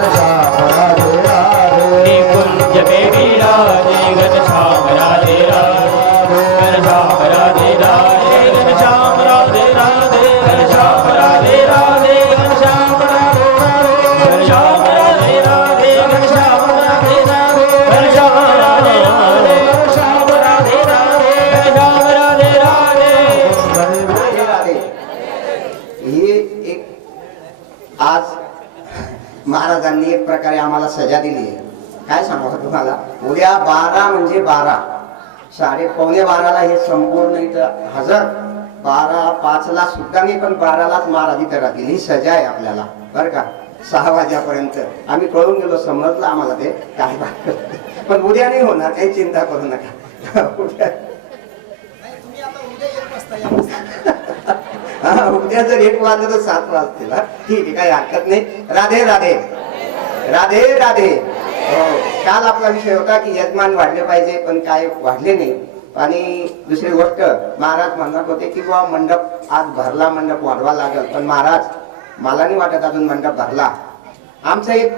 घनश्याम राधे राधे. कुंज में विराजे घनश्याम राधे राधे. घनश्याम राधे राधे. घनश्याम राधे राधे. घनश्याम राधे राधे. घनश्याम राधे राधे. घनश्याम राधे राधे. घनश्याम राधे राधे. घनश्याम राधे राधे. घनश्याम राधे राधे. घनश्याम राधे राधे. राधे राधे. ही एक आज महाराजांनी एक प्रकारे आम्हाला सजा दिली आहे. काय सांगू तुम्हाला, उद्या 12 म्हणजे 12, 12:15 हे संपूर्ण इथं हजर. 12:05 सुद्धा नाही, पण 12लाच महाराज इथं राहतील. ही सजा आहे आपल्याला, बरं का. 6 वाजेपर्यंत आम्ही कळून गेलो, समजलं आम्हाला ते काय बात. पण उद्या नाही होणार, काही चिंता करू नका. उद्या हा, उद्या जर 1 वाजलं तर 7 वाजतील. ठीक आहे, काही हरकत नाही. राधे राधे राधे राधे. हो, काल आपला विषय होता की यजमान वाढले पाहिजे, पण काय वाढले नाही. आणि दुसरी गोष्ट, महाराज म्हणत होते की बुवा मंडप आज भरला, मंडप वाढवा लागेल. पण महाराज, मला नाही वाटत अजून मंडप भरला. आमचं एक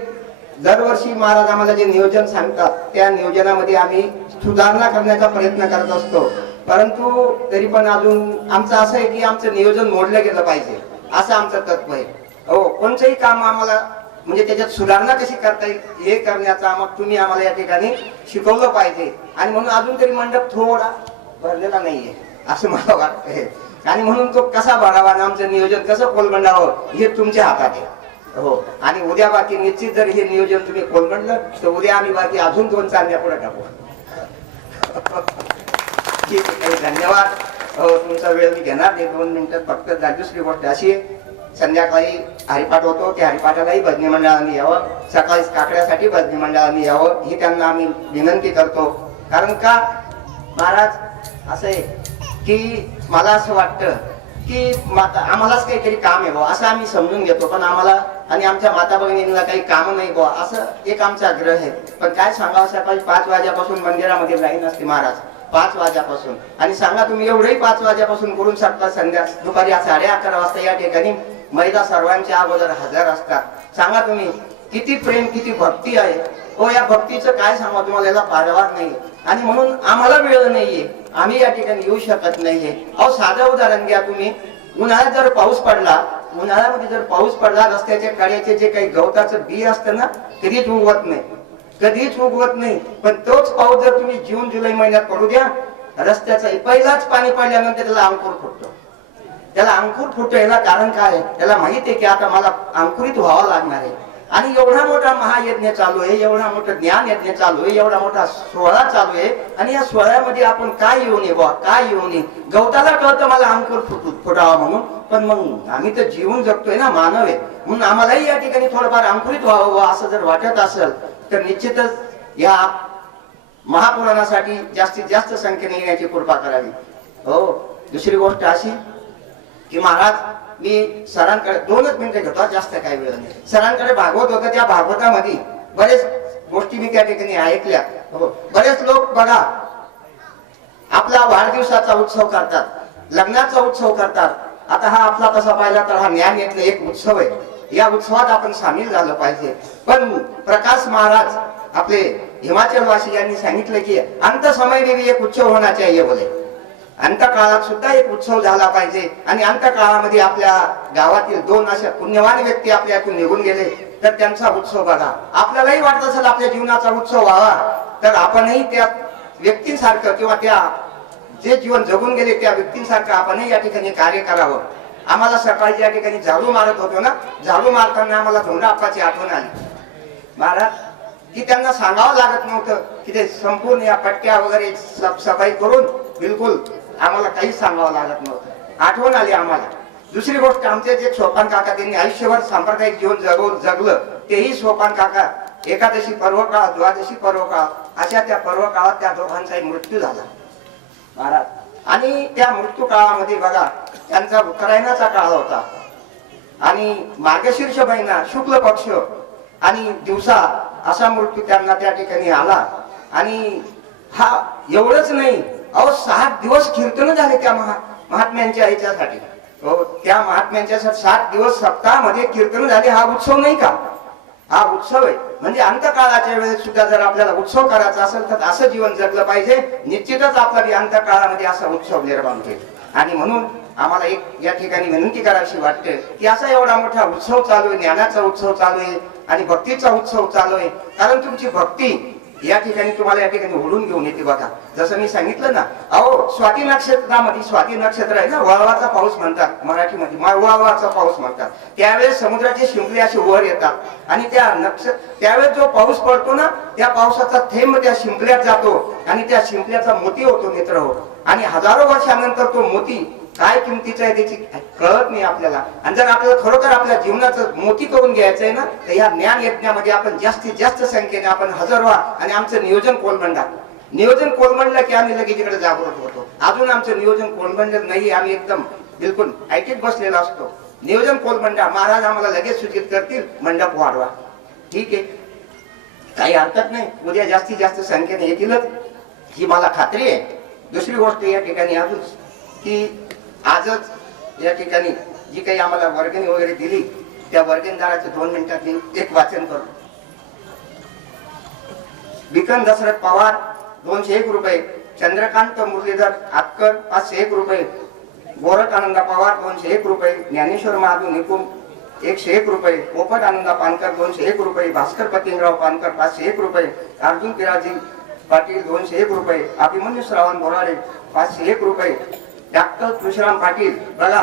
दरवर्षी महाराज आम्हाला जे नियोजन सांगतात त्या नियोजनामध्ये आम्ही सुधारणा करण्याचा प्रयत्न करत असतो. परंतु तरी पण अजून आमचं असं आहे की आमचं नियोजन मोडलं गेलं पाहिजे, असं आमचं तत्व आहे. हो, कोणतंही काम आम्हाला म्हणजे त्याच्यात सुधारणा कशी करता येईल हे करण्याचा मग तुम्ही आम्हाला या ठिकाणी शिकवलं पाहिजे. आणि म्हणून अजून तरी मंडप थोडा भरलेला नाहीये असं मला वाटतंय. आणि म्हणून तो कसा भरावा, आमचं नियोजन कसं कोलमंडावं हे तुमच्या हातात आहे. हो, आणि उद्या बाकी निश्चित जर हे नियोजन तुम्ही कोलमंडलं तर उद्या आम्ही बाकी अजून 2 चांदण्या पुढे टाकू. ठीक आहे, धन्यवाद. तुमचा वेळ मी घेणार नाही, 2 मिनिटात फक्त. दुसरी गोष्ट अशी आहे, संध्याकाळी हरिपाठ होतो, त्या हरिपाठालाही भजनी मंडळांनी यावं. सकाळी काकड्यासाठी भजनी मंडळांनी यावं ही त्यांना आम्ही विनंती करतो. कारण का महाराज असं आहे की मला असं वाटतं की आम्हालाच काहीतरी काम आहे बुवा असं आम्ही समजून घेतो, पण आम्हाला आणि आमच्या माता भगिनींना काही काम नाही बुवा असं एक आमचा आग्रह आहे. पण काय सांगावं, सकाळी 5 वाजेपासून मंदिरामध्ये लाईन असते महाराज, 5 वाजेपासून. आणि सांगा तुम्ही एवढंही 5 वाजेपासून करून शकता, दुपारी 11:30 वाजता या ठिकाणी महिला सर्वांच्या अगोदर हजर असतात. सांगा तुम्ही किती प्रेम, किती भक्ती आहे. हो, या भक्तीचं काय सांगा तुम्हाला, याला पारवार नाही. आणि म्हणून आम्हाला वेळ नाहीये, आम्ही या ठिकाणी येऊ शकत नाहीये. अहो, साधं उदाहरण घ्या तुम्ही. उन्हाळ्यात जर पाऊस पडला, उन्हाळ्यामध्ये जर पाऊस पडला, रस्त्याच्या कड्याचे जे काही गवताचं बी असतं ना, कधीच उगवत नाही, कधीच उगवत नाही. पण तोच पाऊस जर तुम्ही जून जुलै महिन्यात पडू द्या, रस्त्याचा पहिलाच पाणी पडल्यानंतर त्याला अंकुर फुटतो. त्याला अंकुर फुटतो, याला कारण काय? त्याला माहित आहे की आता मला अंकुरित व्हावं लागणार आहे. आणि एवढा मोठा महायज्ञ चालू आहे, एवढा मोठा ज्ञान यज्ञ चालू आहे, एवढा मोठा सोहळा चालू आहे. आणि या सोहळ्यामध्ये आपण काय येऊ नये बुवा, काय येऊ नये. गवताला कळतं मला अंकुर फुटावा म्हणून, पण मग आम्ही तर जीवन जगतोय ना, मानव आहे म्हणून आम्हालाही या ठिकाणी थोडंफार अंकुरित व्हावं असं जर वाटत असेल तर निश्चितच या महापुराणासाठी जास्तीत जास्त संख्येने येण्याची कृपा करावी. हो, दुसरी गोष्ट अशी की महाराज, मी सरांकडे 2च मिनिटं घेतो, जास्त काही वेळ नाही. सरांकडे भागवत होतं, त्या भागवतामध्ये बरेच गोष्टी मी त्या ठिकाणी ऐकल्या. हो, बरेच लोक बघा आपला वाढदिवसाचा उत्सव करतात, लग्नाचा उत्सव करतात. आता हा आपला तसा पाहिला तर हा ज्ञान यज्ञ एक उत्सव आहे, या उत्सवात आपण सामील झालं पाहिजे. पण प्रकाश महाराज आपले हिमाचलवासी यांनी सांगितलं की अंत समय में भी एक उत्सव होना चाहिए बोले. अंतकाळात सुद्धा एक उत्सव झाला पाहिजे. आणि अंतकाळामध्ये आपल्या गावातील 2 अशा पुण्यवान व्यक्ती आपल्यातून निघून गेले, तर त्यांचा उत्सव बघा. आपल्यालाही वाटत असेल आपल्या जीवनाचा उत्सव व्हावा, तर आपणही त्या व्यक्तींसारखं किंवा त्या जे जीवन जगून गेले त्या व्यक्तींसारखं आपणही या ठिकाणी कार्य करावं. आम्हाला सकाळी या ठिकाणी झाडू मारत होतो ना, झाडू मारताना आम्हाला धोंडाप्पाची आठवण आली महाराज, की त्यांना सांगावं लागत नव्हतं की ते संपूर्ण या पट्ट्या वगैरे सफाई करून बिलकुल आम्हाला काहीच सांगावं लागत नव्हतं. आठवण आली आम्हाला. दुसरी गोष्ट, आमचे जे सोपान काका त्यांनी आयुष्यभर सांप्रदायिक जीवन जगलं, तेही सोपान काका एकादशी पर्व काळ, द्वादशी पर्व काळ अशा त्या पर्व काळात त्या दोघांचाही मृत्यू झाला महाराज. आणि त्या मृत्यू काळामध्ये बघा त्यांचा उत्तरायणाचा काळ होता आणि मार्गशीर्ष महिना शुक्ल पक्ष आणि दिवसा असा मृत्यू त्यांना त्या ठिकाणी आला. आणि हा एवढंच नाही, अहो 7 दिवस कीर्तन झाले त्या महात्म्यांच्या ह्याच्यासाठी. हो, त्या महात्म्यांच्या 7 दिवस सप्ताहामध्ये कीर्तन झाले. हा उत्सव नाही का? हा उत्सव आहे. म्हणजे अंतकाळाच्या वेळेस सुद्धा जर आपल्याला उत्सव करायचा असेल तर असं जीवन जगलं पाहिजे. निश्चितच आपला अंतकाळामध्ये असा उत्सव निर्माण होईल. आणि म्हणून आम्हाला एक या ठिकाणी विनंती करावीशी वाटते की असा एवढा मोठा उत्सव चालू आहे, ज्ञानाचा उत्सव चालू आहे आणि भक्तीचा उत्सव चालू आहे. कारण तुमची भक्ती या ठिकाणी तुम्हाला या ठिकाणी ओढून घेऊन येते. बघा, जसं मी सांगितलं ना, अहो स्वाती नक्षत्रामध्ये, स्वाती नक्षत्र आहे ना, वळवाचा पाऊस म्हणतात मराठीमध्ये, वळवाचा पाऊस म्हणतात. त्यावेळेस समुद्राचे शिंपले असे वर येतात आणि त्यावेळेस जो पाऊस पडतो ना, त्या पावसाचा थेंब त्या शिंपल्यात जातो आणि त्या शिंपल्याचा मोती होतो मित्र हो. आणि हजारो वर्षानंतर तो मोती काय किमतीचं आहे त्याची कळत नाही आपल्याला. आणि जर आपल्याला खरोखर आपल्या जीवनाचं मोठी करून घ्यायचं आहे ना, तर या ज्ञान यज्ञामध्ये आपण जास्तीत जास्त संख्येने आपण हजर व्हा. आणि आमचं नियोजन कोलमंडा, नियोजन कोलमंडलं की आम्ही लगेच इकडे जागृत होतो. अजून आमचं नियोजन कोलमंडल नाही, आम्ही एकदम बिलकुल ऐटीत बसलेला असतो. नियोजन कोलमंडा, महाराज आम्हाला लगेच सूचित करतील मंडप वाढवा. ठीक आहे, काही हरकत नाही, उद्या जास्तीत जास्त संख्येने येतीलच ही मला खात्री आहे. दुसरी गोष्ट या ठिकाणी अजून की आजच या ठिकाणी जी काही आम्हाला वर्गणी वगैरे दिली त्या वर्गणीदाराचे 2 मिनिटात मी एक वाचन करतो. बिकन दशरथ पवार 201 रुपये, चंद्रकांत मुरलीधर आतकर 501 रुपये, गोरख आनंदा पवार 201 रुपये, ज्ञानेश्वर महादेव निकुम 101 रुपये, पोपट आनंदा पानकर 201 रुपये, भास्कर पतिंगराव पानकर 501 रुपये, अर्जुन पिराजी पाटील 201 रुपये, अभिमन्यू श्रावण बोराडे 501 रुपये, डॉक्टर तुळशीराम पाटील बघा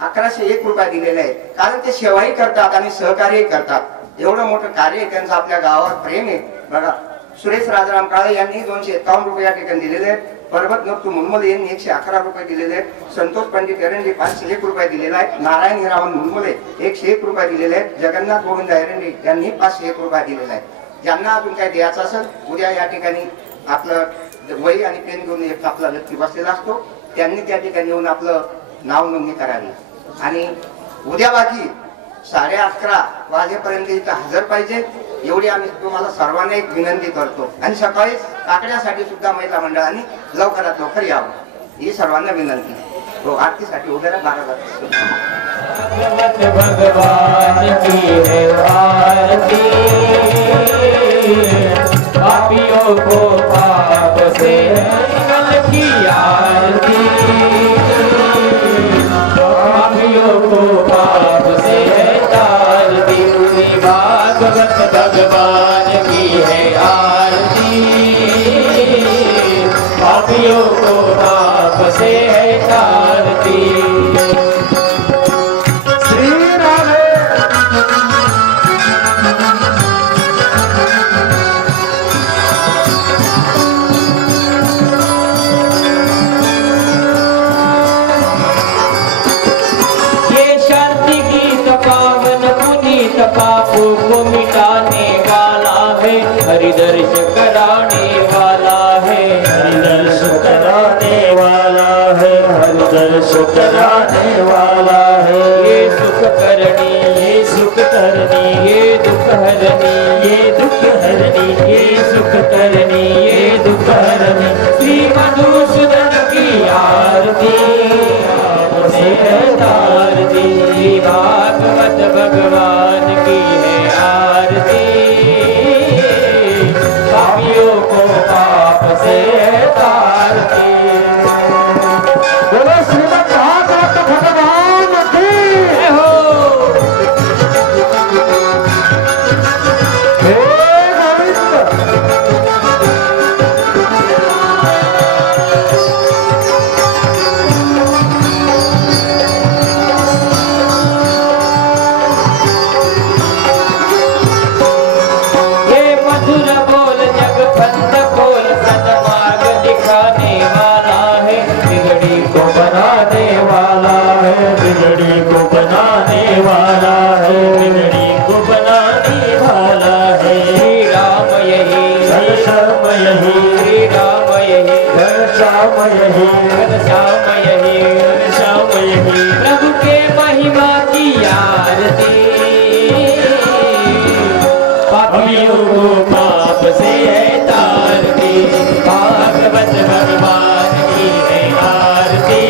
1101 रुपये दिलेले आहे. कारण ते सेवाही करतात आणि सहकार्यही करतात. एवढं मोठं कार्य आहे त्यांचं, आपल्या गावावर प्रेम आहे. बघा सुरेश राजाराम काळे यांनी 251 रुपये या ठिकाणी दिलेले आहेत. पर्वत नरतू मुनमले यांनी 111 रुपये दिलेले आहेत. संतोष पंडित एरंडे 501 रुपये दिलेला आहे. नारायण हिरामन मुनमले 101 रुपये दिलेले आहेत. जगन्नाथ गोविंद एरंडे यांनी 501 रुपये दिलेला आहे. ज्यांना अजून काय द्यायचं असेल उद्या या ठिकाणी आपलं वही आणि पेन घेऊन एक आपला व्यक्ती बसलेला असतो, त्यांनी त्या ठिकाणी येऊन आपलं नाव नोंदणी करावी. आणि उद्या बाकी 11:30 वाजेपर्यंत इथं हजर पाहिजे एवढी आम्ही तुम्हाला सर्वांना एक विनंती करतो. आणि सकाळी काकड्यासाठी सुद्धा महिला मंडळांनी लवकरात लवकर यावं ही सर्वांना विनंती. तो आरतीसाठी उद्या 12 भगवान की है आरती, पापियों को पाप से निकल की आरती, पापियों को पाप से तारती, भागवत भगवान की है आरती, पापियों को पाप से है तारती. पापों को मिटाने वाला है, हरिदर्श कराने वाला है, हरिदर्श कराने वाला है, हरिदर्श कराने वाला है. ये सुख करनी, ये सुख करनी, ये दुख हरनी, ये दुख हरनी, ये सुख करनी, ये दुख हरनी. श्री मधुसूदन की आरती से आरती, भागवत भगवान की है आरती, पापियों को पाप से तारती. बोलो श्रीमद् भागवत भगवान की जय हो. हे प्रभु के महिमा की आरती, पापियों को पाप से है तारती, भागवत भगवान की है आरती,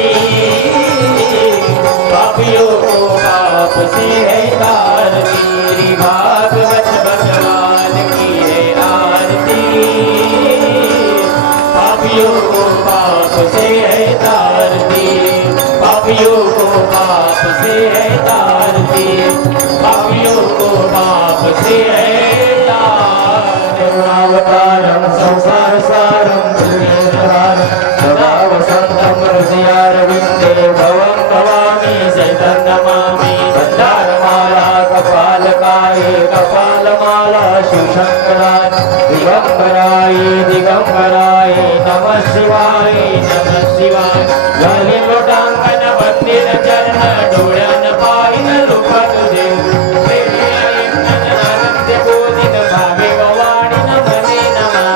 पापियों को पाप से है तारती. भागवत भगवान की है आरती, पापियों को पाप से है तारती, पापियों को पाप से है तारती, पापियों को पाप से है तारती. अवतारम संसार सारम पुण्यहारम सदा वसंतम हृदयारविंदे भवं भवामी सहितं नमामि. बन्धारमाला कपालकाय कपालमाला शिवशंकराय दिगंबराय दिगंबराय नमः शिवाय नमः शिवाय. ललित लोटांगन चरण डोळ्यान पाहिन रूप तुझे आनंद बोधिन भावे वाणीन मने नमा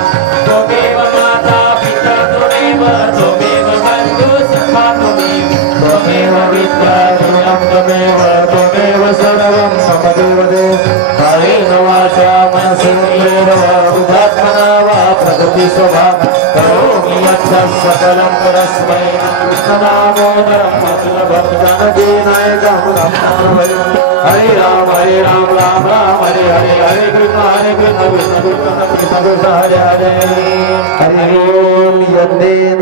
त्वमेव माता पिता त्वमेव त्वमेव बंधु सखा त्वमेव विद्या त्वमेव त्वमेव सर्वं मम देवदेव कायेन वाचा मनसेन्द्रियेण वा बुद्ध्यात्मना वा प्रकृति स्वभाव करोमि यत् सकलं परस्मै कृष्णदामोदरं वत्सलं जानकी नायकं हरे राम राम राम हरे हरे हरे कृष्ण कृष्ण कृष्ण कृष्ण हरे हरे हरि ओम यद्देव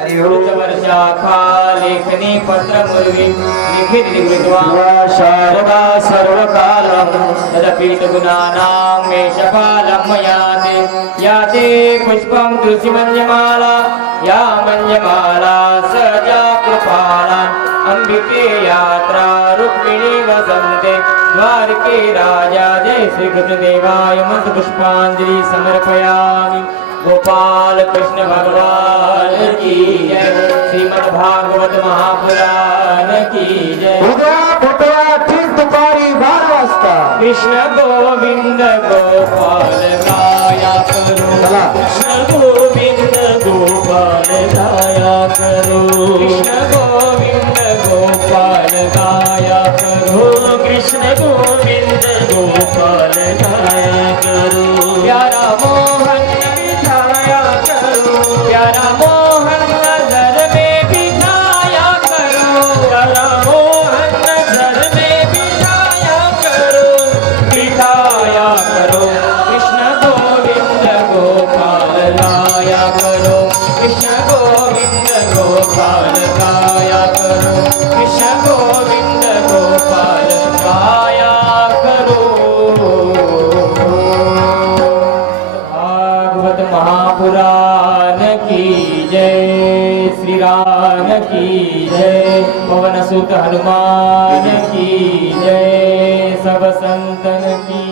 हरि ओम वर्षाखा लेखनी पत्र मुर्वी लिखित लिखित्वा शारदा सर्वकालं तदपीत गुणानां मेषपालं मयाते याते पुष्पं तुलसीमञ्जमाला या मञ्जमाला सजा कृपाला अंबिके यात्रा रुक्मिणी वसन्ते द्वारके राजा जय श्री कृष्ण देवाय मंत्र पुष्पांजलि समर्पयामि गोपाल कृष्ण भगवान की जय श्रीमद् भागवत महापुराण की जय उद्या भेटूया ठीक दुपारी 12 वाजता कृष्ण गोविंद गोपाल गाया करो चला. कृष्ण गोविंद गोपाल गाया करो कृष्ण गोविंद गोपाल गाया करो कृष्ण गोविंद गोपाल गाया करो प्यारा मोहन बिठाया करो प्यारा मोहन नजर में बिठाया करो प्यारा मोहन नजर में बिठाया करो कृष्ण गोविंद गोपाल गाया करो कृष्ण गोविंद गोपाल गाया करो कृष्ण गोविंद गोपाल गाया करो भागवत महापुराण की जय श्री राम की जय पवन सुत हनुमान की जय सब संतन की